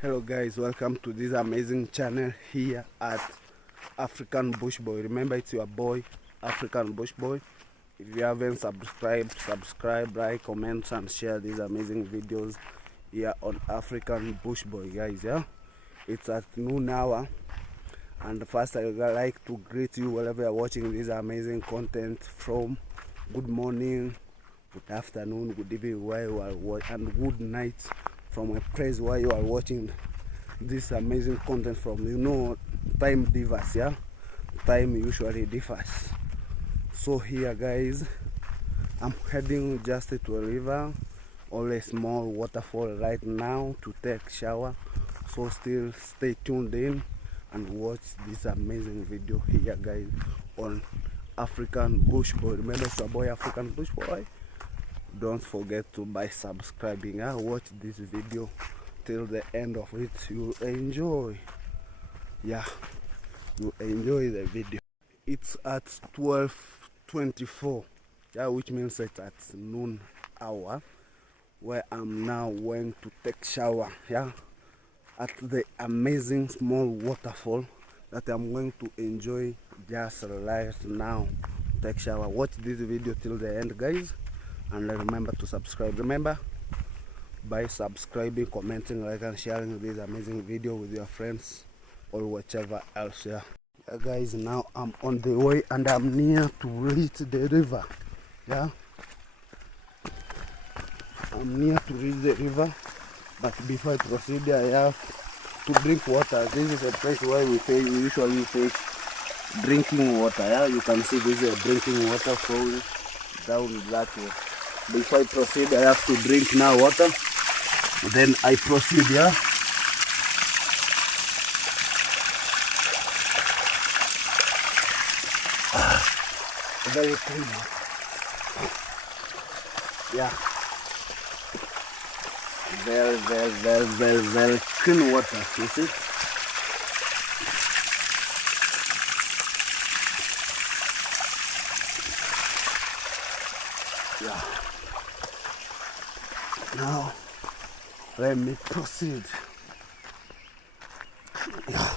Hello guys, welcome to this amazing channel here at African Bush Boy. Remember, it's your boy African Bush Boy. If you haven't subscribed, subscribe, like, comment and share these amazing videos here on African Bush Boy, guys. Yeah, it's at noon hour, and first I would like to greet you wherever you're watching this amazing content from. Good morning, good afternoon, good evening where you are watching, and good night from a place where you are watching this amazing content from. You know, time differs, yeah, time usually differs. So here guys, I'm heading just to a river or a small waterfall right now to take shower. So still stay tuned in and watch this amazing video here guys on African Bush Boy. Remember, it's your boy African Bush Boy. Don't forget to by subscribing. Watch this video till the end of it. You'll enjoy. Yeah, you enjoy the video. It's at 12:24, yeah, which means it's at noon hour, where I'm now going to take shower, yeah, at the amazing small waterfall that I'm going to enjoy just right now. Take shower. Watch this video till the end guys, and remember to subscribe. Remember, by subscribing, commenting, like and sharing this amazing video with your friends or whichever else. Yeah, guys, now I'm on the way and I'm near to reach the river. Yeah, I'm near to reach the river, but before I proceed I have to drink water. This is a place where we usually fish drinking water. Yeah, you can see this is a drinking water flowing down that way. Before I proceed I have to drink now water, then I proceed. Yeah, very clean. Yeah, very clean water, you see. Yeah, now let me proceed. Yeah,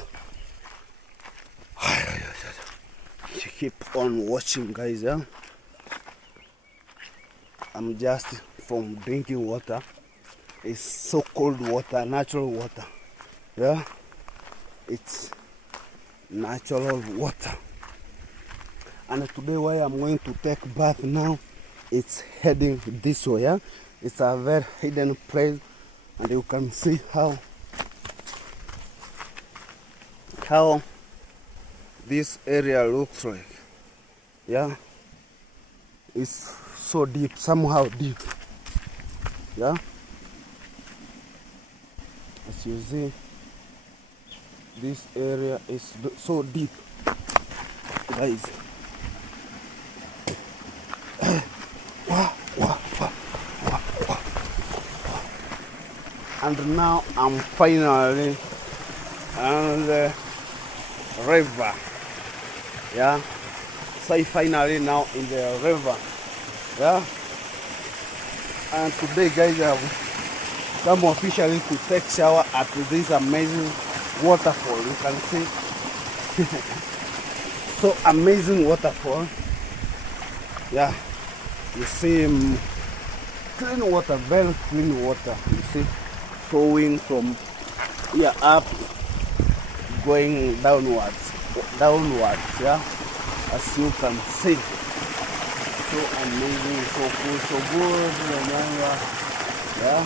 keep on watching guys. Yeah, I'm just from drinking water. It's so cold water, natural water. Yeah, it's natural water. And today where I'm going to take bath now, it's heading this way. Yeah, it's a very hidden place, and you can see how this area looks like. Yeah, it's so deep, somehow deep. Yeah, as you see, this area is so deep guys. And now I'm finally on the river. Yeah, so I finally now in the river. Yeah, and today guys I've come officially to take shower at this amazing waterfall. You can see so amazing waterfall. Yeah, you see clean water, very clean water. You see flowing from here up, going downwards. Yeah, as you can see, so amazing, so cool, so good. Yeah,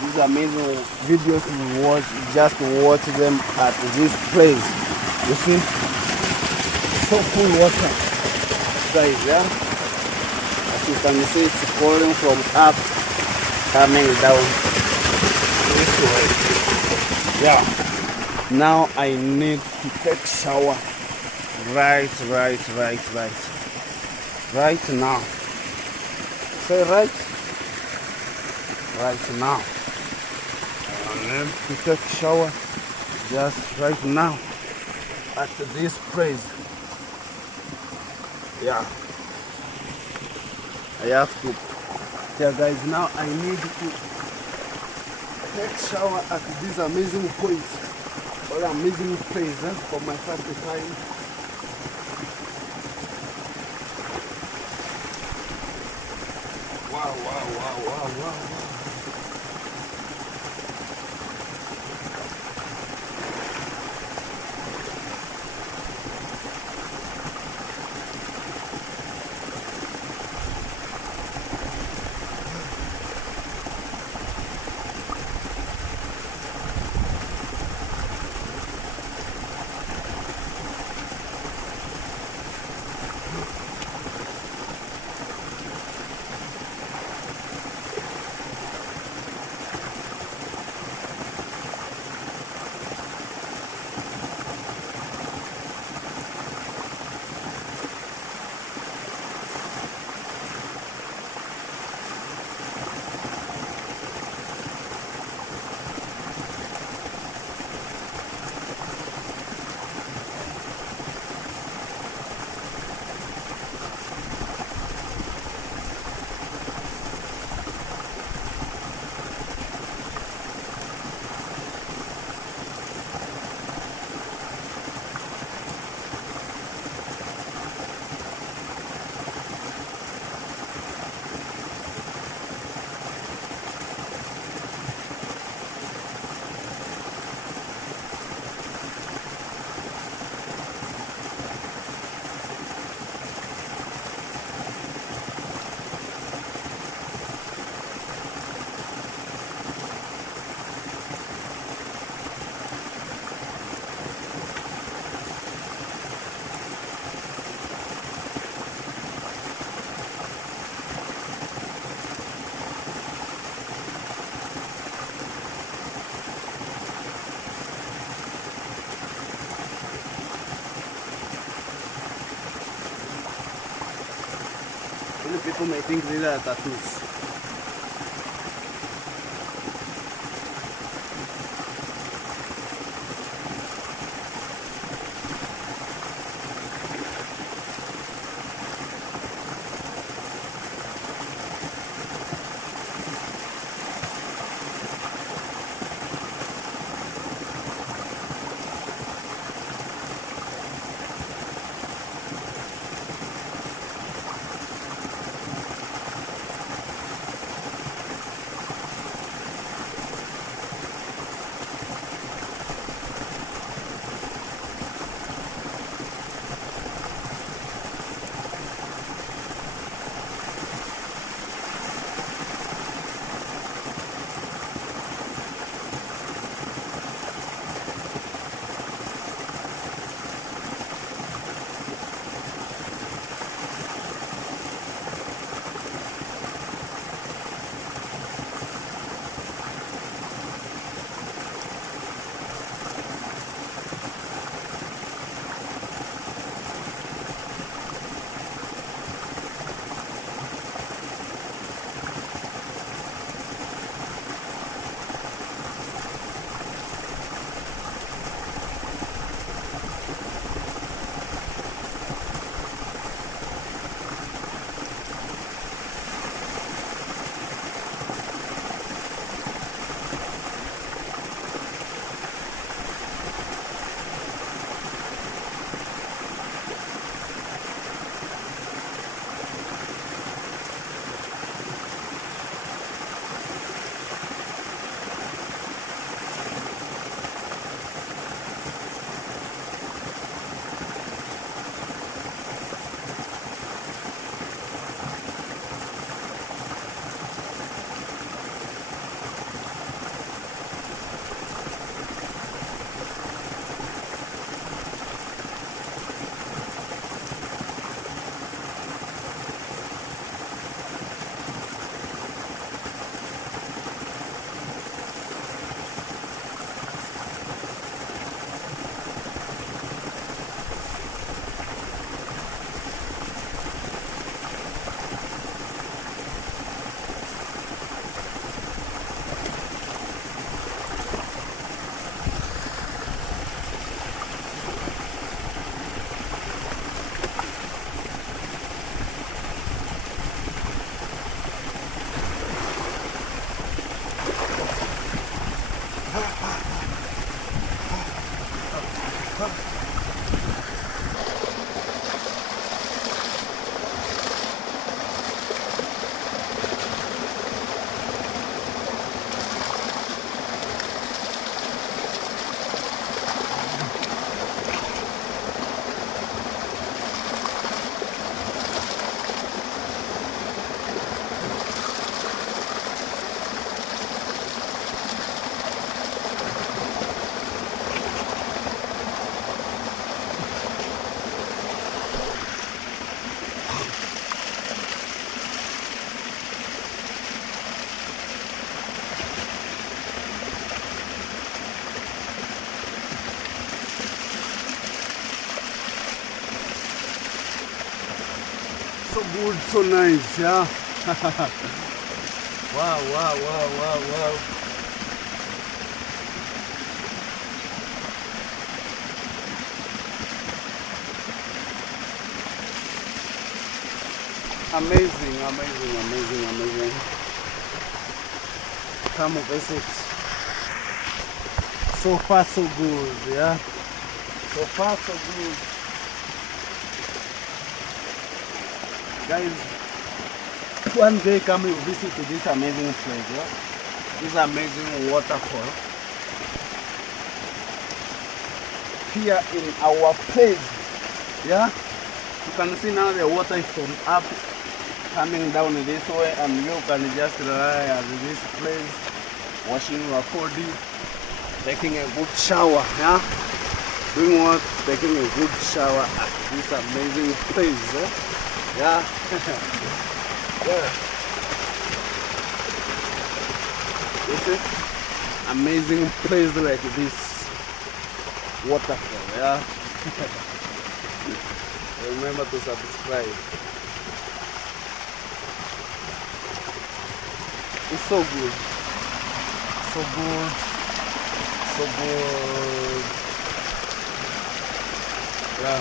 these amazing videos you watch, just watch them at this place. You see, so cool water, guys. Yeah, as you can see, it's falling from up, coming down this way. Yeah. Now I need to take shower right now. Say right now. I need to take shower just right now at this place. Yeah. I have to. Yeah, guys. Now I need to take shower at this amazing point. What an amazing place for my first time. Wow. Many people may think these are tattoos. So good, so nice, yeah. Wow, wow, wow, wow, wow. Amazing, amazing, amazing, amazing. Come visit. So far so good, yeah. So far so good. Guys, one day come and visit this amazing place, yeah? This amazing waterfall. Here in our place, yeah? You can see now the water is from up coming down this way, and you can just rely at this place, washing your body, taking a good shower, yeah? Doing what? Taking a good shower at this amazing place, yeah? Yeah. Yeah. You see? Amazing place like this waterfall, yeah? Remember to subscribe. It's so good. So good. So good. Yeah.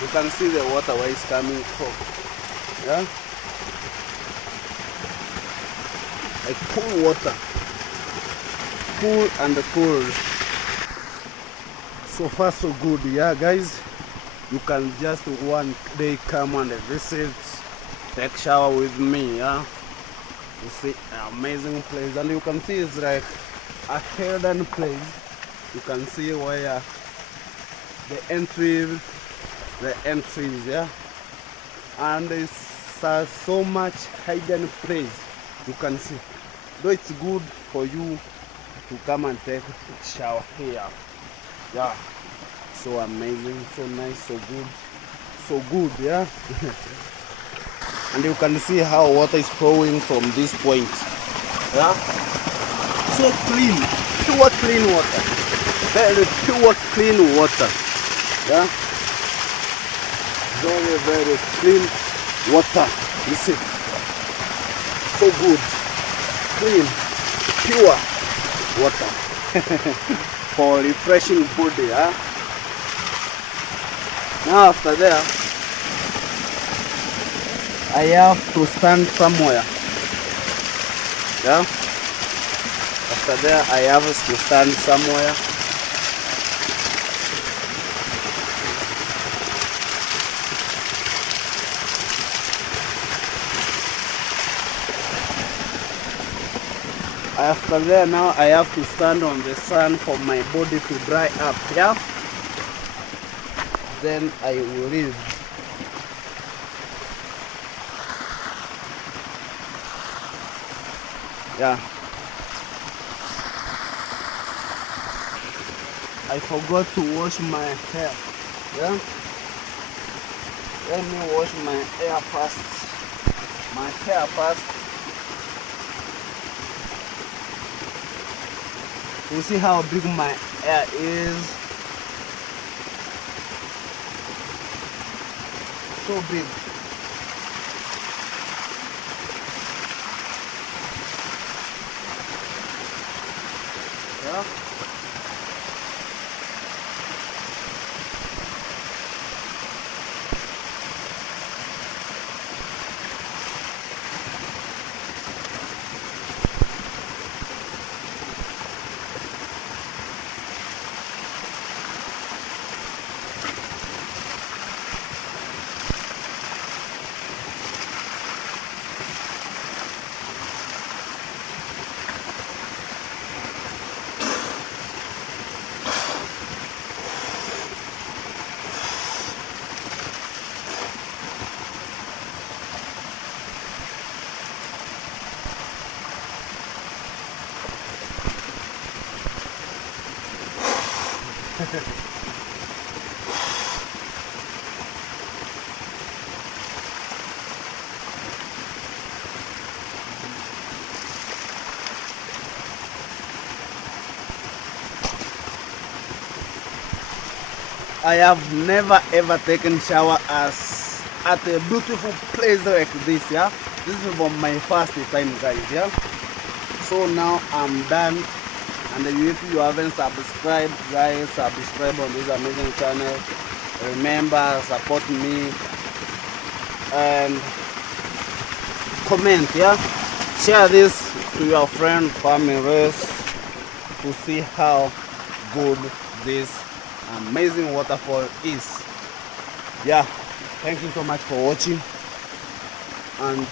You can see the water where it's coming from. Yeah? Like cool water. Cool and cool. So far so good, yeah guys. You can just one day come and visit, take shower with me, yeah. You see an amazing place, and you can see it's like a hidden place. You can see where the entries, yeah, and it's so much hidden place. You can see, though it's good for you to come and take a shower here, yeah. So amazing, so nice, so good, yeah. And you can see how water is flowing from this point, yeah. So clean, pure clean water, very pure clean water, yeah. Very, very clean water. You see, so good, clean, pure water for refreshing body. Huh? Now after there, I have to stand somewhere. Yeah. After there, I have to stand somewhere. After there, now I have to stand on the sun for my body to dry up, yeah? Then I will leave. Yeah. I forgot to wash my hair, yeah? Let me wash my hair first. My hair first. You see how big my hair is? So big. Yeah. I have never ever taken shower as at a beautiful place like this, yeah. This is for my first time, guys, yeah. So now I'm done, and if you haven't subscribed, guys, subscribe on this amazing channel. Remember, support me and comment, yeah. Share this to your friend, family, to see how good this amazing waterfall is. Yeah, thank you so much for watching, and